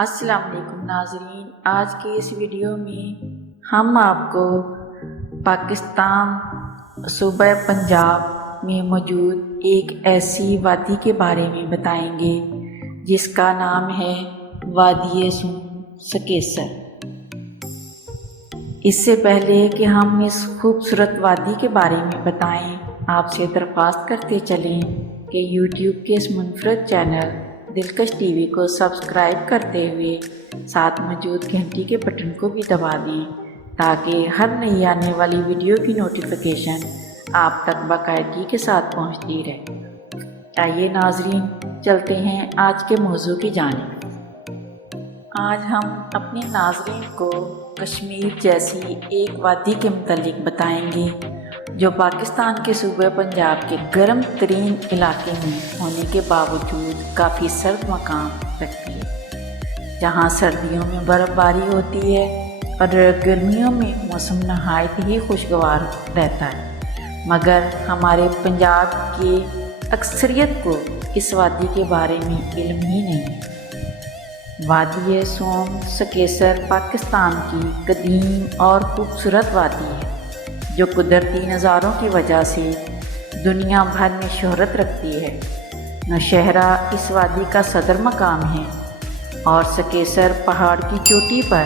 السلام علیکم ناظرین، آج کے اس ویڈیو میں ہم آپ کو پاکستان صوبہ پنجاب میں موجود ایک ایسی وادی کے بارے میں بتائیں گے جس کا نام ہے وادی سون سکیسر۔ اس سے پہلے کہ ہم اس خوبصورت وادی کے بارے میں بتائیں، آپ سے درخواست کرتے چلیں کہ یوٹیوب کے اس منفرد چینل دلکش ٹی وی کو سبسکرائب کرتے ہوئے ساتھ موجود گھنٹی کے بٹن کو بھی دبا دیں تاکہ ہر نئی آنے والی ویڈیو کی نوٹیفیکیشن آپ تک باقاعدگی کے ساتھ پہنچتی رہے۔ آئیے ناظرین، چلتے ہیں آج کے موضوع کی جانب۔ آج ہم اپنے ناظرین کو کشمیر جیسی ایک وادی کے متعلق بتائیں گے جو پاکستان کے صوبہ پنجاب کے گرم ترین علاقے میں ہونے کے باوجود کافی سرد مقام رکھتی ہے، جہاں سردیوں میں برف باری ہوتی ہے اور گرمیوں میں موسم نہایت ہی خوشگوار رہتا ہے، مگر ہمارے پنجاب کی اکثریت کو اس وادی کے بارے میں علم ہی نہیں ہے۔ وادی سون سکیسر پاکستان کی قدیم اور خوبصورت وادی ہے جو قدرتی نظاروں کی وجہ سے دنیا بھر میں شہرت رکھتی ہے۔ نوشہرہ اس وادی کا صدر مقام ہے اور سکیسر پہاڑ کی چوٹی پر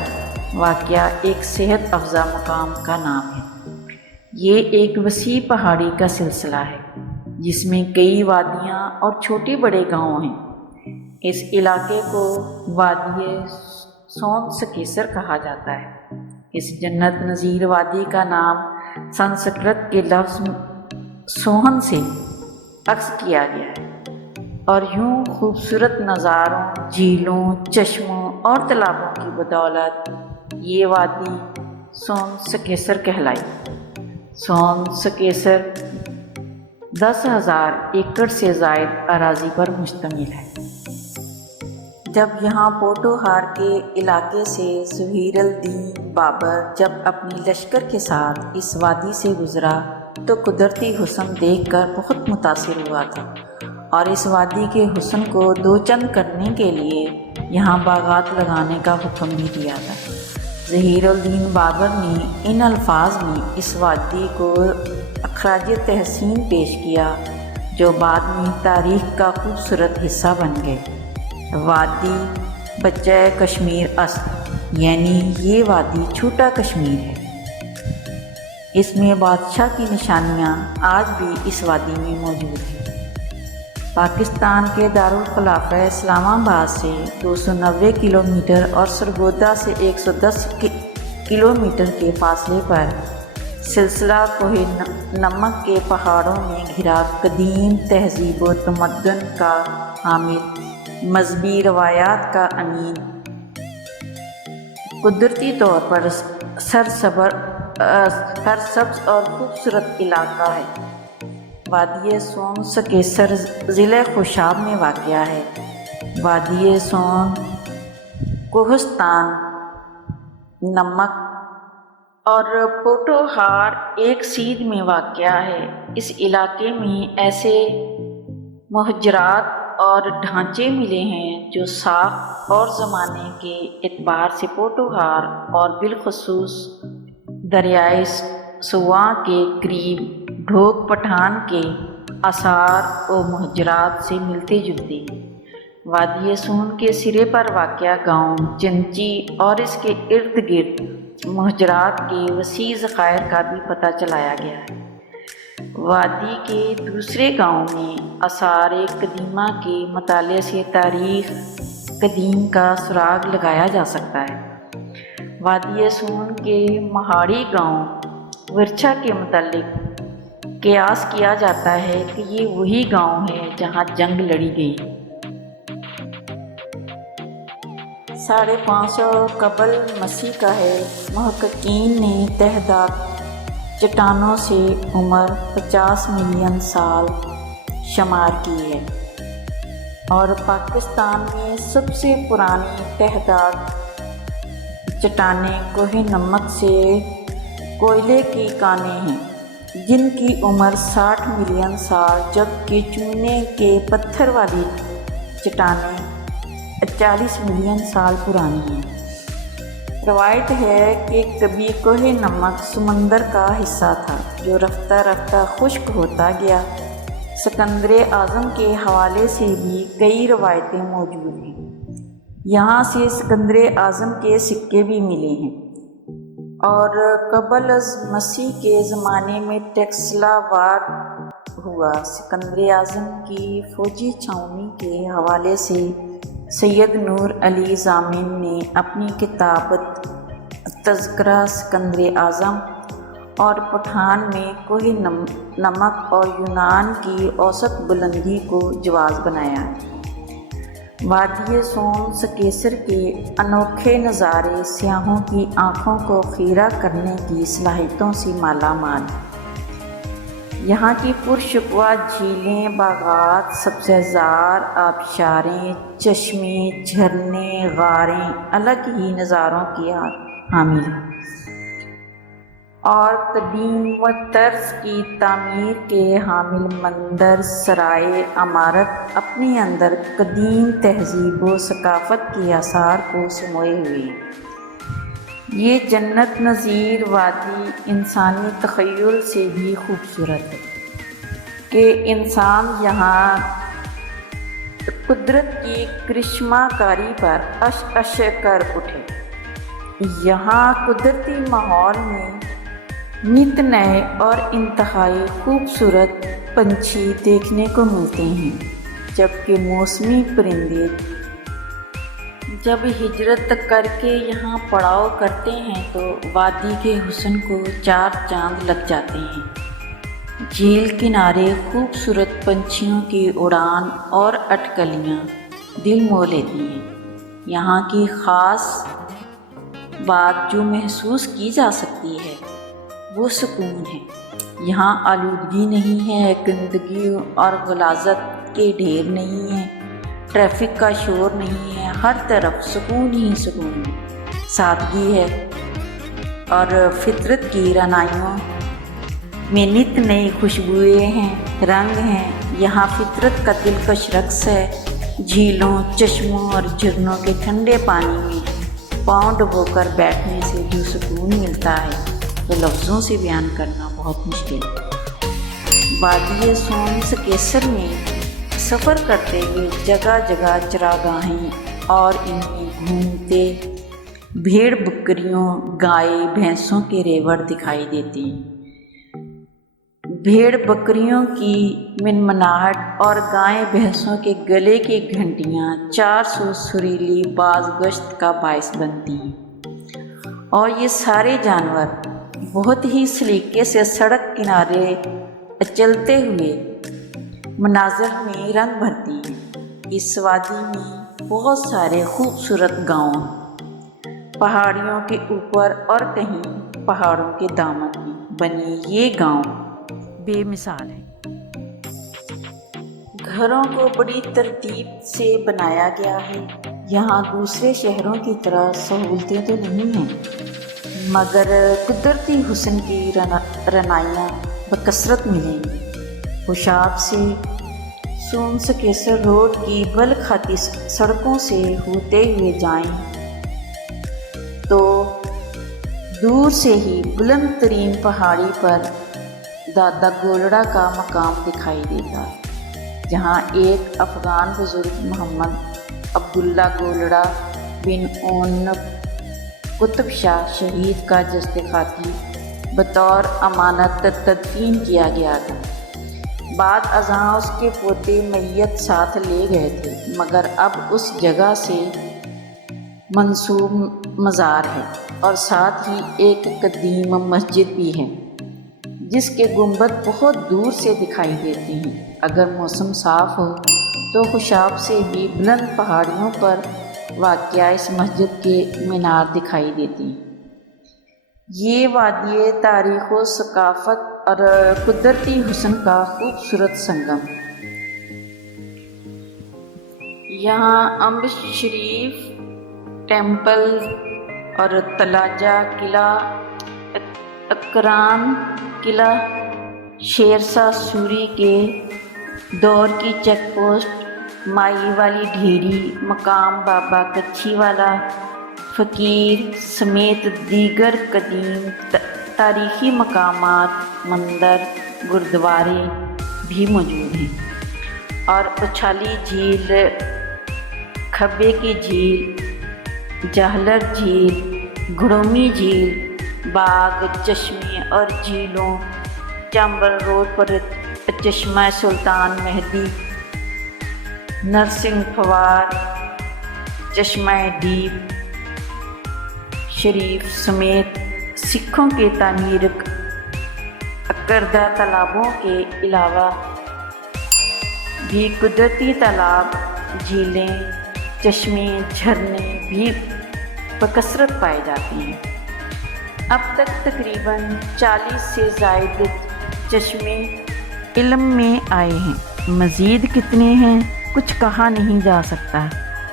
واقع ایک صحت افزا مقام کا نام ہے۔ یہ ایک وسیع پہاڑی کا سلسلہ ہے جس میں کئی وادیاں اور چھوٹے بڑے گاؤں ہیں۔ اس علاقے کو وادی سون سکیسر کہا جاتا ہے۔ اس جنت نظیر وادی کا نام سنسکرت کے لفظ سوہن سے اخذ کیا گیا ہے اور یوں خوبصورت نظاروں، جھیلوں، چشموں اور تالابوں کی بدولت یہ وادی سون سکیسر کہلائی۔ سون سکیسر 10,000 ایکڑ سے زائد اراضی پر مشتمل ہے۔ جب یہاں پوٹوہار کے علاقے سے ظہیر الدین بابر جب اپنی لشکر کے ساتھ اس وادی سے گزرا تو قدرتی حسن دیکھ کر بہت متاثر ہوا تھا اور اس وادی کے حسن کو دو چند کرنے کے لیے یہاں باغات لگانے کا حکم بھی دیا تھا۔ ظہیر الدین بابر نے ان الفاظ میں اس وادی کو اخراج تحسین پیش کیا جو بعد میں تاریخ کا خوبصورت حصہ بن گئے۔ وادی بچہ کشمیر است، یعنی یہ وادی چھوٹا کشمیر ہے۔ اس میں بادشاہ کی نشانیاں آج بھی اس وادی میں موجود ہیں۔ پاکستان کے دارالخلافہ اسلام آباد سے 290 کلومیٹر اور سرگودا سے 110 کلومیٹر کے فاصلے پر سلسلہ کوہ نمک کے پہاڑوں میں گھرا قدیم تہذیب و تمدن کا حامل، مذہبی روایات کا امین، قدرتی طور پر سرسبز اور خوبصورت علاقہ ہے۔ وادی سون سکیسر ضلع خوشاب میں واقع ہے۔ وادی سون کوہستان، نمک اور پوٹوہار ایک سیدھ میں واقع ہے۔ اس علاقے میں ایسے محجرات اور ڈھانچے ملے ہیں جو ساخت اور زمانے کے اعتبار سے پوٹوہار اور بالخصوص دریائے سواں کے قریب ڈھوک پٹھان کے آثار و محجرات سے ملتے جلتے ہیں۔ وادی سون کے سرے پر واقع گاؤں چنچی اور اس کے ارد گرد محجرات کے وسیع ذخائر کا بھی پتہ چلایا گیا ہے۔ وادی کے دوسرے گاؤں میں آثار قدیمہ کے مطالعے سے تاریخ قدیم کا سراغ لگایا جا سکتا ہے۔ وادی سون کے مہاڑی گاؤں ورچھا کے متعلق قیاس کیا جاتا ہے کہ یہ وہی گاؤں ہے جہاں جنگ لڑی گئی۔ 550 قبل مسیح کا ہے۔ محققین نے تہ دار چٹانوں سے عمر 50 ملین سال شمار کی ہے اور پاکستان میں سب سے پرانی تہ دار چٹانیں کوہ نمک سے کوئلے کی کانیں ہیں جن کی عمر 60 ملین سال، جبکہ چونے کے پتھر والی چٹانیں 40 ملین سال پرانی ہے۔ روایت ہے کہ کبھی کوہ نمک سمندر کا حصہ تھا جو رفتہ رفتہ خشک ہوتا گیا۔ سکندر اعظم کے حوالے سے بھی کئی روایتیں موجود ہیں۔ یہاں سے سکندر اعظم کے سکے بھی ملے ہیں، اور قبل از مسیح کے زمانے میں ٹیکسلا وار ہوا۔ سکندر اعظم کی فوجی چھاؤنی کے حوالے سے سید نور علی ضامن نے اپنی کتاب تذکرہ سکندر اعظم اور پٹھان میں کوہ نمک اور یونان کی اوسط بلندی کو جواز بنایا ہے۔ وادی سوم سکیسر کے انوکھے نظارے سیاحوں کی آنکھوں کو خیرہ کرنے کی صلاحیتوں سے مالا مال۔ یہاں کی پرشکوہ جھیلیں، باغات، سبزہ زار، آبشاریں، چشمے، جھرنے، غاریں الگ ہی نظاروں کی حامل ہیں، اور قدیم و طرز کی تعمیر کے حامل مندر، سرائے، عمارت اپنے اندر قدیم تہذیب و ثقافت کے آثار کو سموئے ہوئے ہیں۔ یہ جنت نظیر وادی انسانی تخیل سے بھی خوبصورت ہے کہ انسان یہاں قدرت کی کرشمہ کاری پر عش عش کر اٹھے۔ یہاں قدرتی ماحول میں نت نئے اور انتہائی خوبصورت پنچھی دیکھنے کو ملتے ہیں، جبکہ موسمی پرندے جب ہجرت کر کے یہاں پڑاؤ کرتے ہیں تو وادی کے حسن کو 4 چاند لگ جاتے ہیں۔ جھیل کنارے خوبصورت پنچھیوں کی اڑان اور اٹکلیاں دل مو لیتی ہیں۔ یہاں کی خاص بات جو محسوس کی جا سکتی ہے وہ سکون ہے۔ یہاں آلودگی نہیں ہے، گندگی اور غلاظت کے ڈھیر نہیں ہیں، ٹریفک کا شور نہیں ہے، ہر طرف سکون ہی سکون ہے، سادگی ہے، اور فطرت کی رعنائیوں میں نت نئی خوشبوئیں ہیں، رنگ ہیں۔ یہاں فطرت کا دلکش رقص ہے۔ جھیلوں، چشموں اور جھرنوں کے ٹھنڈے پانی میں پاؤں ڈبو کر بیٹھنے سے جو سکون ملتا ہے تو لفظوں سے بیان کرنا بہت مشکل ہے۔ وادی سوم سکیسر میں سفر کرتے ہوئے جگہ جگہ چراگاہیں اور ان میں گھومتے بھیڑ بکریوں، گائے بھینسوں کے ریوڑ دکھائی دیتے ہیں۔ بھیڑ بکریوں کی منمناہٹ اور گائے بھینسوں کے گلے کی گھنٹیاں 400 سریلی باز گشت کا باعث بنتی ہیں، اور یہ سارے جانور بہت ہی سلیقے سے سڑک کنارے اچلتے ہوئے مناظر میں رنگ بھرتی ہیں۔ اس وادی میں بہت سارے خوبصورت گاؤں ہیں۔ پہاڑیوں کے اوپر اور کہیں پہاڑوں کے دامن میں بنے یہ گاؤں بے مثال ہیں۔ گھروں کو بڑی ترتیب سے بنایا گیا ہے۔ یہاں دوسرے شہروں کی طرح سہولتیں تو نہیں ہیں، مگر قدرتی حسن کی رعنائیاں بکثرت ملیں گی۔ خوشاب سے سوم سکیسر روڈ کی بل کھاتی سڑکوں سے ہوتے ہوئے جائیں تو دور سے ہی بلند ترین پہاڑی پر دادا گولڑا کا مقام دکھائی دیتا ہے، جہاں ایک افغان بزرگ محمد عبداللہ گولڑا بن اون قطب شاہ شہید کا جسد خاکی بطور امانت تدفین کیا گیا تھا۔ بعد ازاں اس کے پوتے میت ساتھ لے گئے تھے، مگر اب اس جگہ سے منسوب مزار ہے، اور ساتھ ہی ایک قدیم مسجد بھی ہے جس کے گنبد بہت دور سے دکھائی دیتے ہیں۔ اگر موسم صاف ہو تو خوشاب سے بھی بلند پہاڑیوں پر واقع اس مسجد کے مینار دکھائی دیتے ہیں۔ یہ وادی تاریخ و ثقافت اور قدرتی حسن کا خوبصورت سنگم۔ یہاں امب شریف ٹیمپل اور تلاجہ قلعہ، اکران قلعہ، شیرشاہ سوری کے دور کی چیک پوسٹ مائی والی ڈھیری، مقام بابا کچھی والا فقیر سمیت دیگر قدیم تاریخی مقامات، مندر، گردوارے بھی موجود ہیں، اور اچھالی جھیل، کھبے کی جھیل، جہلر جھیل، گھڑومی جھیل، باغ، چشمے اور جھیلوں، چمبل روڈ پر چشمہ سلطان مہدی، نرسنگ پھوار، چشمہ دیپ شریف سمیت سکھوں کے تعمیر کردہ تالابوں کے علاوہ بھی قدرتی تالاب، جھیلیں، چشمے، جھرنے بھی بکثرت پائے جاتے ہیں۔ اب تک تقریباً 40 سے زائد چشمے علم میں آئے ہیں، مزید کتنے ہیں کچھ کہا نہیں جا سکتا،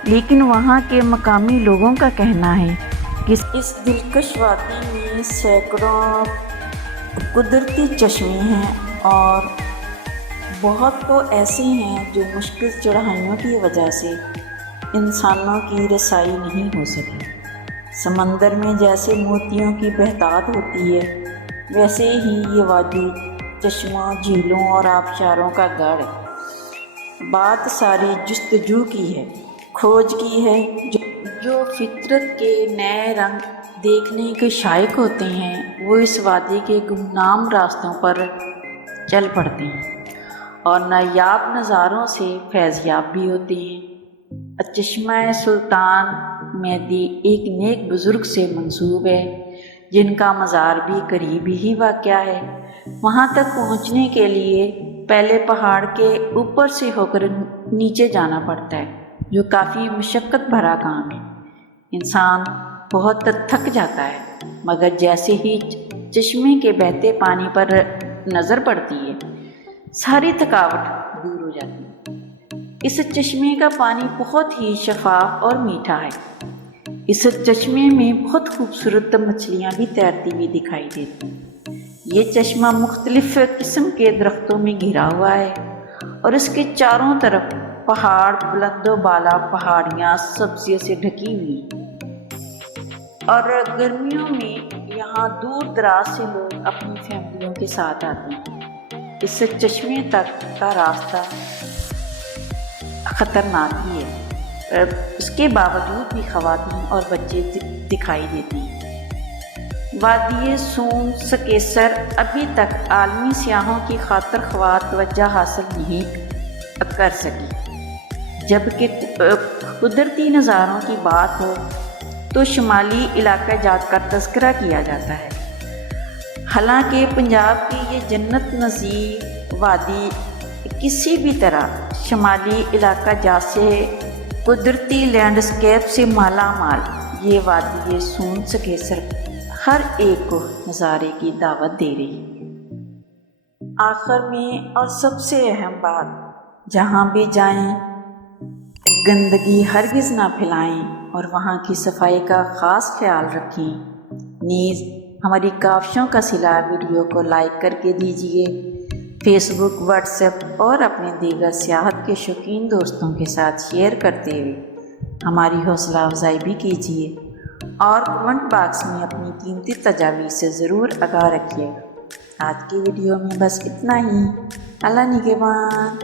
لیکن وہاں کے مقامی لوگوں کا کہنا ہے کہ اس دلکش وادی میں سینکڑوں قدرتی چشمے ہیں، اور بہت تو ایسے ہیں جو مشکل چڑھائیوں کی وجہ سے انسانوں کی رسائی نہیں ہو سکی۔ سمندر میں جیسے موتیوں کی بہتات ہوتی ہے، ویسے ہی یہ وادی چشموں، جھیلوں اور آبشاروں کا گڑھ ہے۔ بات ساری جستجو کی ہے، کھوج کی ہے، جو فطرت کے نئے رنگ دیکھنے کے شائق ہوتے ہیں وہ اس وادی کے گمنام راستوں پر چل پڑتے ہیں اور نایاب نظاروں سے فیضیاب بھی ہوتے ہیں۔ چشمہ سلطان مہدی ایک نیک بزرگ سے منسوب ہے، جن کا مزار بھی قریب ہی واقع ہے۔ وہاں تک پہنچنے کے لیے پہلے پہاڑ کے اوپر سے ہو کر نیچے جانا پڑتا ہے، جو کافی مشقت بھرا کام ہے۔ انسان بہت تھک جاتا ہے، مگر جیسے ہی چشمے کے بہتے پانی پر نظر پڑتی ہے، ساری تھکاوٹ دور ہو جاتی ہے۔ اس چشمے کا پانی بہت ہی شفاف اور میٹھا ہے۔ اس چشمے میں بہت خوبصورت مچھلیاں بھی تیرتی ہوئی دکھائی دیتی ہیں۔ یہ چشمہ مختلف قسم کے درختوں میں گھرا ہوا ہے، اور اس کے چاروں طرف پہاڑ، بلند و بالا پہاڑیاں سبزیوں سے ڈھکی ہوئی ہیں، اور گرمیوں میں یہاں دور دراز سے لوگ اپنی فیملیوں کے ساتھ آتے ہیں۔ اس چشمے تک کا راستہ خطرناک ہی ہے، اس کے باوجود بھی خواتین اور بچے دکھائی دیتے ہیں۔ وادی سون سکیسر ابھی تک عالمی سیاحوں کی خاطر خواہ توجہ حاصل نہیں کر سکی۔ جبکہ قدرتی نظاروں کی بات ہو تو شمالی علاقہ جات کا تذکرہ کیا جاتا ہے۔ حالانکہ پنجاب کی یہ جنت نظیر وادی کسی بھی طرح شمالی علاقہ جات سے قدرتی لینڈسکیپ سے مالا مال، یہ وادی سون سکیسر ہر ایک کو نظارے کی دعوت دے رہی ہے۔ آخر میں اور سب سے اہم بات، جہاں بھی جائیں گندگی ہرگز نہ پھیلائیں اور وہاں کی صفائی کا خاص خیال رکھیں۔ نیز ہماری کاوشوں کا صلہ ویڈیو کو لائک کر کے دیجیے، فیس بک، واٹس ایپ اور اپنے دیگر سیاحت کے شوقین دوستوں کے ساتھ شیئر کرتے ہوئے ہماری حوصلہ افزائی بھی کیجیے، اور کمنٹ باکس میں اپنی قیمتی تجاویز سے ضرور آگاہ رکھیے گا۔ آج کی ویڈیو میں بس اتنا ہی۔ اللہ نگہبان۔